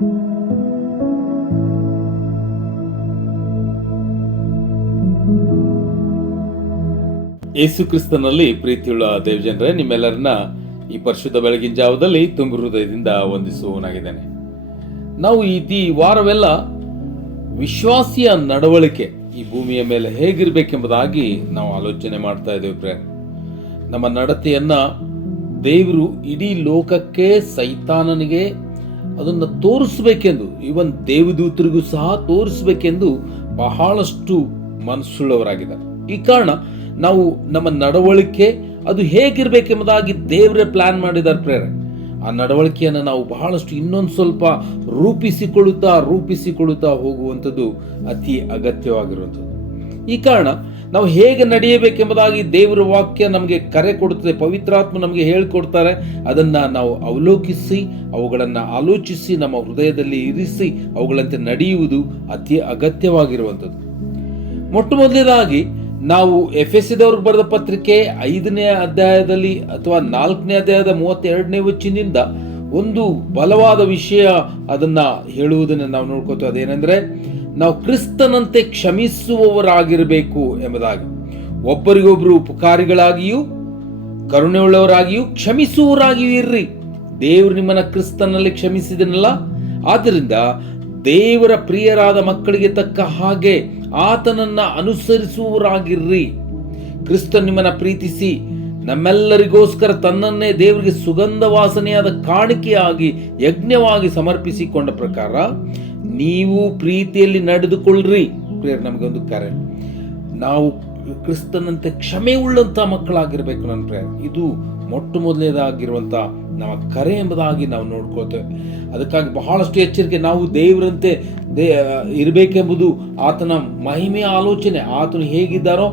ಯೇಸು ಕ್ರಿಸ್ತನಲ್ಲಿ ಪ್ರೀತಿಯುಳ್ಳ ದೇವಜನರೇ, ನಿಮ್ಮೆಲ್ಲರನ್ನ ಈ ಪರಿಶುದ್ಧ ಬೆಳಗಿನ ಜಾವದಲ್ಲಿ ತುಂಬು ಹೃದಯದಿಂದ ವಂದಿಸುವವನಾಗಿದ್ದೇನೆ. ನಾವು ಈ ವಾರವೆಲ್ಲ ವಿಶ್ವಾಸಿಯ ನಡವಳಿಕೆ ಈ ಭೂಮಿಯ ಮೇಲೆ ಹೇಗಿರಬೇಕೆಂಬುದಾಗಿ ನಾವು ಆಲೋಚನೆ ಮಾಡ್ತಾ ಇದ್ದೇವೆ. ಪ್ರೇರೆ, ನಮ್ಮ ನಡತೆಯನ್ನ ದೇವರು ಇಡೀ ಲೋಕಕ್ಕೆ, ಸೈತಾನನಿಗೆ ಅದನ್ನು ತೋರಿಸ್ಬೇಕೆಂದು, ಇವನ್ ದೇವದೂತರಿಗೂ ಸಹ ತೋರಿಸ್ಬೇಕೆಂದು ಬಹಳಷ್ಟು ಮನಸ್ಸುಳ್ಳವರಾಗಿದ್ದಾರೆ. ಈ ಕಾರಣ ನಾವು ನಮ್ಮ ನಡವಳಿಕೆ ಅದು ಹೇಗಿರ್ಬೇಕೆಂಬುದಾಗಿ ದೇವರೇ ಪ್ಲಾನ್ ಮಾಡಿದ್ದಾರೆ. ಪ್ರೇರೆ, ಆ ನಡವಳಿಕೆಯನ್ನು ನಾವು ಬಹಳಷ್ಟು ಇನ್ನೊಂದು ಸ್ವಲ್ಪ ರೂಪಿಸಿಕೊಳ್ಳುತ್ತಾ ಹೋಗುವಂಥದ್ದು ಅತಿ ಅಗತ್ಯವಾಗಿರುವಂಥದ್ದು. ಈ ಕಾರಣ ನಾವು ಹೇಗೆ ನಡೆಯಬೇಕೆಂಬುದಾಗಿ ದೇವರ ವಾಕ್ಯ ನಮಗೆ ಕರೆ ಕೊಡುತ್ತದೆ, ಪವಿತ್ರಾತ್ಮ ನಮಗೆ ಹೇಳಿಕೊಡ್ತಾರೆ. ಅದನ್ನು ನಾವು ಅವಲೋಕಿಸಿ, ಅವುಗಳನ್ನು ಆಲೋಚಿಸಿ, ನಮ್ಮ ಹೃದಯದಲ್ಲಿ ಇರಿಸಿ ಅವುಗಳಂತೆ ನಡೆಯುವುದು ಅತಿ ಅಗತ್ಯವಾಗಿರುವಂಥದ್ದು. ಮೊಟ್ಟ ಮೊದಲನೇದಾಗಿ ನಾವು ಎಫೆಸದವ್ರಿಗೆ ಬರೆದ ಪತ್ರಿಕೆ 5ನೇ ಅಧ್ಯಾಯದಲ್ಲಿ ಅಥವಾ 4ನೇ ಅಧ್ಯಾಯದ 32ನೇ ವಚನದಿಂದ ಒಂದು ಬಲವಾದ ವಿಷಯ ಅದನ್ನ ಹೇಳುವುದನ್ನು ನಾವು ನೋಡ್ಕೋತೀವಿ. ಅದೇನೆಂದ್ರೆ, ನಾವು ಕ್ರಿಸ್ತನಂತೆ ಕ್ಷಮಿಸುವವರಾಗಿರಬೇಕು ಎಂಬುದಾಗಿ. ಒಬ್ಬರಿಗೊಬ್ಬರು ಉಪಕಾರಿಗಳಾಗಿಯೂ ಕರುಣೆಯುಳ್ಳವರಾಗಿಯೂ ಕ್ಷಮಿಸುವವರಾಗಿಯೂ ಇರ್ರಿ. ದೇವರು ನಿಮ್ಮನ್ನ ಕ್ರಿಸ್ತನಲ್ಲಿ ಕ್ಷಮಿಸಿದನಲ್ಲ, ಆದ್ದರಿಂದ ದೇವರ ಪ್ರಿಯರಾದ ಮಕ್ಕಳಿಗೆ ತಕ್ಕ ಹಾಗೆ ಆತನನ್ನ ಅನುಸರಿಸುವವರಾಗಿರ್ರಿ. ಕ್ರಿಸ್ತ ನಿಮ್ಮನ್ನ ಪ್ರೀತಿಸಿ ನಮ್ಮೆಲ್ಲರಿಗೋಸ್ಕರ ತನ್ನನ್ನೇ ದೇವರಿಗೆ ಸುಗಂಧ ವಾಸನೆಯಾದ ಕಾಣಿಕೆಯಾಗಿ ಯಜ್ಞವಾಗಿ ಸಮರ್ಪಿಸಿಕೊಂಡ ಪ್ರಕಾರ ನೀವು ಪ್ರೀತಿಯಲ್ಲಿ ನಡೆದುಕೊಳ್ಳ್ರಿ. ಪ್ರಿಯರೇ, ನಮಗೆ ಒಂದು ಕರೆ, ನಾವು ಕ್ರಿಸ್ತನಂತೆ ಕ್ಷಮೆ ಉಳ್ಳಂತ ಮಕ್ಕಳಾಗಿರ್ಬೇಕು. ನನ್ನ ಪ್ರೇಯರ್ ಇದು ಮೊಟ್ಟ ಮೊದಲನೇದಾಗಿರುವಂತ ನಮ್ಮ ಕರೆ ಎಂಬುದಾಗಿ ನಾವು ನೋಡ್ಕೋತೇವೆ. ಅದಕ್ಕಾಗಿ ಬಹಳಷ್ಟು ಎಚ್ಚರಿಕೆ. ನಾವು ದೇವರಂತೆ ಇರಬೇಕೆಂಬುದು ಆತನ ಮಹಿಮೆಯ ಆಲೋಚನೆ. ಆತನು ಹೇಗಿದ್ದಾರೋ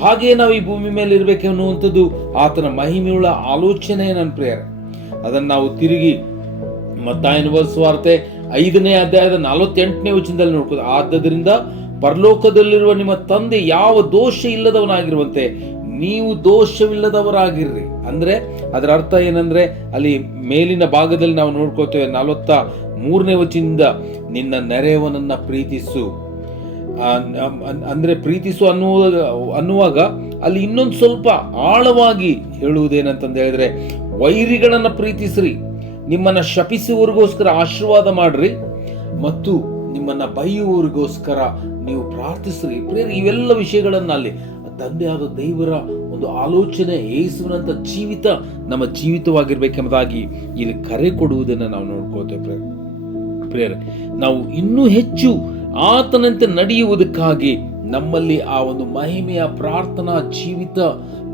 ಹಾಗೆ ನಾವು ಈ ಭೂಮಿ ಮೇಲೆ ಇರಬೇಕೆನ್ನುವಂಥದ್ದು ಆತನ ಮಹಿಮೆಯುಳ್ಳ ಆಲೋಚನೆ. ನನ್ನ ಪ್ರೇಯರ್, ಅದನ್ನು ನಾವು ತಿರುಗಿ ಮತ್ತಾಯನ ಸುವಾರ್ತೆ 5ನೇ ಅಧ್ಯಾಯದ 48ನೇ ವಚನದಲ್ಲಿ ನೋಡ್ಕೋದು. ಆದ್ದರಿಂದ ಪರಲೋಕದಲ್ಲಿರುವ ನಿಮ್ಮ ತಂದೆ ಯಾವ ದೋಷ ಇಲ್ಲದವನಾಗಿರುವಂತೆ ನೀವು ದೋಷವಿಲ್ಲದವರಾಗಿರ್ರಿ. ಅಂದ್ರೆ ಅದರ ಅರ್ಥ ಏನಂದ್ರೆ, ಅಲ್ಲಿ ಮೇಲಿನ ಭಾಗದಲ್ಲಿ ನಾವು ನೋಡ್ಕೋತೇವೆ 43ನೇ ವಚನದಿಂದ ನಿನ್ನ ನೆರೆಯವನನ್ನ ಪ್ರೀತಿಸು. ಅಂದ್ರೆ ಪ್ರೀತಿಸು ಅನ್ನುವಾಗ ಅಲ್ಲಿ ಇನ್ನೊಂದು ಸ್ವಲ್ಪ ಆಳವಾಗಿ ಹೇಳುವುದೇನಂತಂದು ಹೇಳಿದ್ರೆ, ವೈರಿಗಳನ್ನ ಪ್ರೀತಿಸ್ರಿ, ನಿಮ್ಮನ್ನ ಶಪಿಸುವವರಿಗೋಸ್ಕರ ಆಶೀರ್ವಾದ ಮಾಡ್ರಿ ಮತ್ತು ನಿಮ್ಮನ್ನ ಬೈಯುವವರಿಗೋಸ್ಕರ ನೀವು ಪ್ರಾರ್ಥಿಸ್ರಿ. ಇವೆಲ್ಲ ವಿಷಯಗಳನ್ನ ಅಲ್ಲಿ ತಂದೆಯಾದ ದೇವರ ಒಂದು ಆಲೋಚನೆ, ಯೇಸುವಿನಂತ ಜೀವಿತ ನಮ್ಮ ಜೀವಿತವಾಗಿರ್ಬೇಕೆಂಬುದಾಗಿ ಇಲ್ಲಿ ಕರೆ ಕೊಡುವುದನ್ನು ನಾವು ನೋಡ್ಕೋತೇವೆ. ಪ್ರೇರೆ, ನಾವು ಇನ್ನೂ ಹೆಚ್ಚು ಆತನಂತೆ ನಡೆಯುವುದಕ್ಕಾಗಿ ನಮ್ಮಲ್ಲಿ ಆ ಒಂದು ಮಹಿಮೆಯ ಪ್ರಾರ್ಥನಾ ಜೀವಿತ,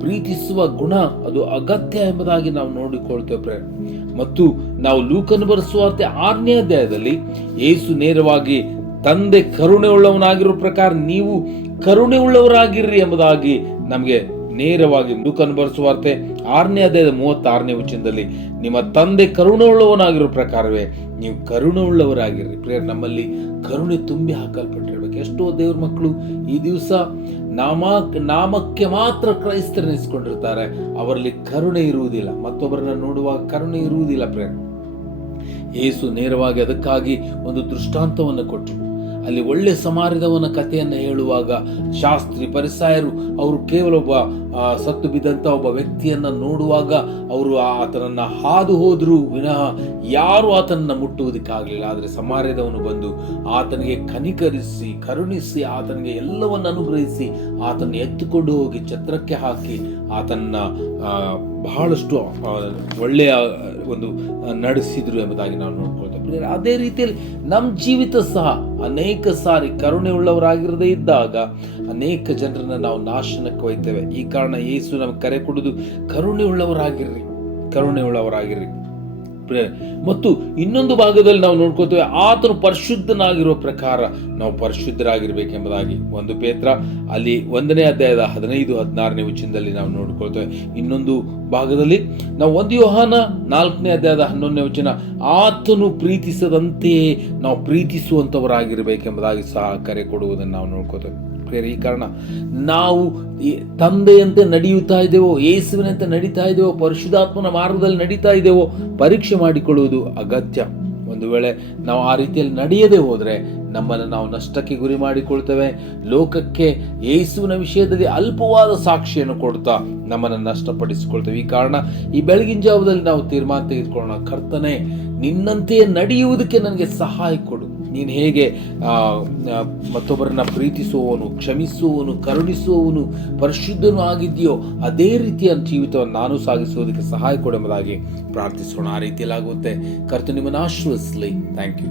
ಪ್ರೀತಿಸುವ ಗುಣ ಅದು ಅಗತ್ಯ ಎಂಬುದಾಗಿ ನಾವು ನೋಡಿಕೊಳ್ತೇವೆ. ಪ್ರೇರೆ, ಮತ್ತು ನಾವು ಲೂಕನ ಬರೆಸುವಾರ್ತೆ 6ನೇ ಅಧ್ಯಾಯದಲ್ಲಿ ಯೇಸು ನೇರವಾಗಿ ತಂದೆ ಕರುಣೆ ಉಳ್ಳವನಾಗಿರೋ ಪ್ರಕಾರ ನೀವು ಕರುಣೆ ಉಳ್ಳವರಾಗಿರ್ರಿ ಎಂಬುದಾಗಿ ನಮಗೆ ನೇರವಾಗಿ ಲೂಕನ ಬರೆಸುವಾರ್ತೆ 6ನೇ ಅಧ್ಯಾಯದ 36ನೇ ವಚನದಲ್ಲಿ ನಿಮ್ಮ ತಂದೆ ಕರುಣೆ ಉಳ್ಳವನಾಗಿರೋ ಪ್ರಕಾರವೇ ನೀವು ಕರುಣೆ ಉಳ್ಳವರಾಗಿರ್ರಿ. ಪ್ರೇಯರ್, ನಮ್ಮಲ್ಲಿ ಕರುಣೆ ತುಂಬಿ ಹಾಕಲ್ಪಟ್ಟಿರ್ಬೇಕು. ಎಷ್ಟೋ ದೇವ್ರ ಮಕ್ಕಳು ಈ ದಿವಸ ನಾಮಕ್ಕೆ ಮಾತ್ರ ಕ್ರೈಸ್ತರೆನಿಸಿಕೊಂಡಿರ್ತಾರೆ. ಅವರಲ್ಲಿ ಕರುಣೆ ಇರುವುದಿಲ್ಲ, ಮತ್ತೊಬ್ಬರನ್ನ ನೋಡುವಾಗ ಕರುಣೆ ಇರುವುದಿಲ್ಲ. ಪ್ರೇಯರ್, ಯೇಸು ನೇರವಾಗಿ ಅದಕ್ಕಾಗಿ ಒಂದು ದೃಷ್ಟಾಂತವನ್ನು ಕೊಟ್ಟರು. ಅಲ್ಲಿ ಒಳ್ಳೆ ಸಮಾರ್ಯದವನ ಕಥೆಯನ್ನು ಹೇಳುವಾಗ ಶಾಸ್ತ್ರಿ ಫರಿಸಾಯರು ಅವರು ಕೇವಲ ಒಬ್ಬ ಸತ್ತು ಬಿದ್ದಂತ ಒಬ್ಬ ವ್ಯಕ್ತಿಯನ್ನ ನೋಡುವಾಗ ಅವರು ಆತನನ್ನ ಹಾದು ಹೋದ್ರು ವಿನಃ ಯಾರು ಆತನನ್ನ ಮುಟ್ಟುವುದಕ್ಕಾಗಲಿಲ್ಲ. ಆದರೆ ಸಮಾರ್ಯದವನು ಬಂದು ಆತನಿಗೆ ಕನಿಕರಿಸಿ ಕರುಣಿಸಿ ಆತನಿಗೆ ಎಲ್ಲವನ್ನು ಅನುಗ್ರಹಿಸಿ ಆತನ ಎತ್ತುಕೊಂಡು ಹೋಗಿ ಛತ್ರಕ್ಕೆ ಹಾಕಿ ಆತನ್ನ ಬಹಳಷ್ಟು ಒಳ್ಳೆಯ ಒಂದು ನಡೆಸಿದ್ರು ಎಂಬುದಾಗಿ ನಾವು ನೋಡ್ಕೊಳ್ತೇವೆ. ಅದೇ ರೀತಿಯಲ್ಲಿ ನಮ್ಮ ಜೀವಿತ ಸಹ ಅನೇಕ ಸಾರಿ ಕರುಣೆ ಉಳ್ಳವರಾಗಿರದೇ ಇದ್ದಾಗ ಅನೇಕ ಜನರನ್ನ ನಾವು ನಾಶನಕ್ಕೆ ಒಯ್ತೇವೆ. ಈ ಕಾರಣ ಯೇಸು ನಮಗೆ ಕರೆ ಕೊಡುವುದು ಕರುಣೆ ಉಳ್ಳವರಾಗಿರ್ರಿ. ಮತ್ತು ಇನ್ನೊಂದು ಭಾಗದಲ್ಲಿ ನಾವು ನೋಡ್ಕೋತೇವೆ, ಆತನು ಪರಿಶುದ್ಧನಾಗಿರುವ ಪ್ರಕಾರ ನಾವು ಪರಿಶುದ್ಧರಾಗಿರ್ಬೇಕೆಂಬುದಾಗಿ 1 ಪೇತ್ರ ಅಲ್ಲಿ 1ನೇ ಅಧ್ಯಾಯದ 15-16ನೇ ವಚನದಲ್ಲಿ ನಾವು ನೋಡ್ಕೊಳ್ತೇವೆ. ಇನ್ನೊಂದು ಭಾಗದಲ್ಲಿ ನಾವು 1 ಯೋಹಾನ 4ನೇ ಅಧ್ಯಾಯದ 11ನೇ ವಚನ, ಆತನು ಪ್ರೀತಿಸದಂತೆಯೇ ನಾವು ಪ್ರೀತಿಸುವಂತವರಾಗಿರ್ಬೇಕೆಂಬುದಾಗಿ ಸಹ ಕರೆ ಕೊಡುವುದನ್ನು ನಾವು ನೋಡ್ಕೋತೇವೆ. ಈ ಕಾರಣ ನಾವು ತಂದೆಯಂತೆ ನಡೆಯುತ್ತಾ ಇದ್ದೇವೋ, ಯೇಸುವಿನಂತೆ ನಡೀತಾ ಇದ್ದೇವೋ, ಪರಿಶುದ್ಧಾತ್ಮನ ಮಾರ್ಗದಲ್ಲಿ ನಡೀತಾ ಇದ್ದೇವೋ ಪರೀಕ್ಷೆ ಮಾಡಿಕೊಳ್ಳುವುದು ಅಗತ್ಯ. ಒಂದು ವೇಳೆ ನಾವು ಆ ರೀತಿಯಲ್ಲಿ ನಡೆಯದೇ ಹೋದರೆ ನಮ್ಮನ್ನು ನಾವು ನಷ್ಟಕ್ಕೆ ಗುರಿ ಮಾಡಿಕೊಳ್ತೇವೆ. ಲೋಕಕ್ಕೆ ಯೇಸುವಿನ ವಿಷಯದಲ್ಲಿ ಅಲ್ಪವಾದ ಸಾಕ್ಷಿಯನ್ನು ಕೊಡ್ತಾ ನಮ್ಮನ್ನು ನಷ್ಟಪಡಿಸಿಕೊಳ್ತೇವೆ. ಈ ಕಾರಣ ಈ ಬೆಳಗಿನ ಜಾವದಲ್ಲಿ ನಾವು ತೀರ್ಮಾನ ತೆಗೆದುಕೊಳ್ಳೋಣ, ಕರ್ತನೇ, ನಿನ್ನಂತೆಯೇ ನಡೆಯುವುದಕ್ಕೆ ನನಗೆ ಸಹಾಯ ಕೊಡು. ನೀನು ಹೇಗೆ ಮತ್ತೊಬ್ಬರನ್ನ ಪ್ರೀತಿಸುವವನು, ಕ್ಷಮಿಸುವವನು, ಕರುಣಿಸುವವನು, ಪರಿಶುದ್ಧನೂ ಆಗಿದೆಯೋ ಅದೇ ರೀತಿಯ ಜೀವಿತವನ್ನು ನಾನು ಸಾಗಿಸುವುದಕ್ಕೆ ಸಹಾಯ ಕೊಡುವುದಾಗಿ ಪ್ರಾರ್ಥಿಸೋಣ. ಆ ರೀತಿಯಲ್ಲಿ ಆಗುತ್ತೆ. ಕರ್ತನು ನಿಮ್ಮನ್ನು ಆಶೀರ್ವದಿಸಲಿ. Thank you.